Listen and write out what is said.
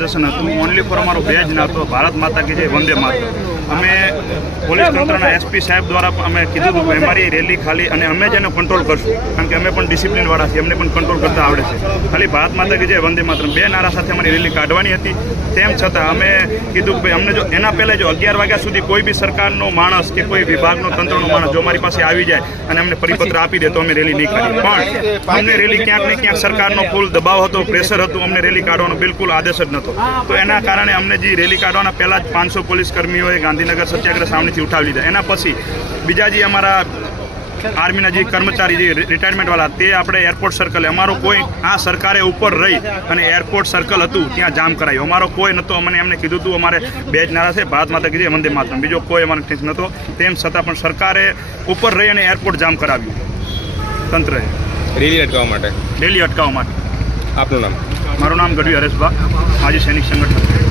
પ્રદર્શન હતું only for અમારો બેજ ના હતો ભારત માતા કી જય વંદે માતરમ। અમે પોલીસ તંત્રના એસપી સાહેબ દ્વારા અમે કીધું હતું કે અમારી રેલી ખાલી અને અમે જ એને કંટ્રોલ કરશું, કારણ કે અમે પણ ડિસિપ્લિનવાળા છીએ, અમને પણ કંટ્રોલ કરતા આવડે છે। ખાલી ભારત માતા કી જય વંદે માતરમ બે નારા સાથે અમારી રેલી કાઢવાની હતી। તેમ છતાં અમે કીધું કે ભાઈ અમને જો એના પહેલાં જો 11 વાગ્યા સુધી કોઈ બી સરકારનો માણસ કે કોઈ વિભાગનો તંત્રનો માણસ જો અમારી પાસે આવી જાય અને અમને પરિપત્ર આપી દે તો અમે રેલી નહીં કાઢીએ, પણ અમને રેલી ક્યાંક ને ક્યાંક સરકારનો ફૂલ દબાવ હતો, પ્રેશર હતું, અમને રેલી કાઢવાનો બિલકુલ આદેશ જ નહોતો। તો એના કારણે અમને જે રેલી કાઢવાના પહેલાં જ 500 પોલીસ કર્મીઓએ ગાંધીનગર સત્યાગ્રહ સામેથી ઉઠાવી લીધા। એના પછી બીજા જે અમારા આર્મીના જે કર્મચારી જે રિટાયરમેન્ટવાળા તે આપણે એરપોર્ટ સર્કલે અમારો કોઈ આ સરકારે ઉપર રહી અને એરપોર્ટ સર્કલ હતું ત્યાં જામ કરાયું, અમારો કોઈ નહોતો। અમને એમને કીધું હતું અમારે બે જ નારા છે ભારત માતા કી જય વંદે માતરમ, બીજો કોઈ અમારે ઠીક નહોતો। તેમ છતાં પણ સરકારે ઉપર રહી અને એરપોર્ટ જામ કરાવ્યું તંત્રએ રેલી અટકાવવા માટે। રેલી અટકાવવા માટે। આપનું નામ? મારું નામ ગઢવી હરેશભા, માજી સૈનિક સંગઠન।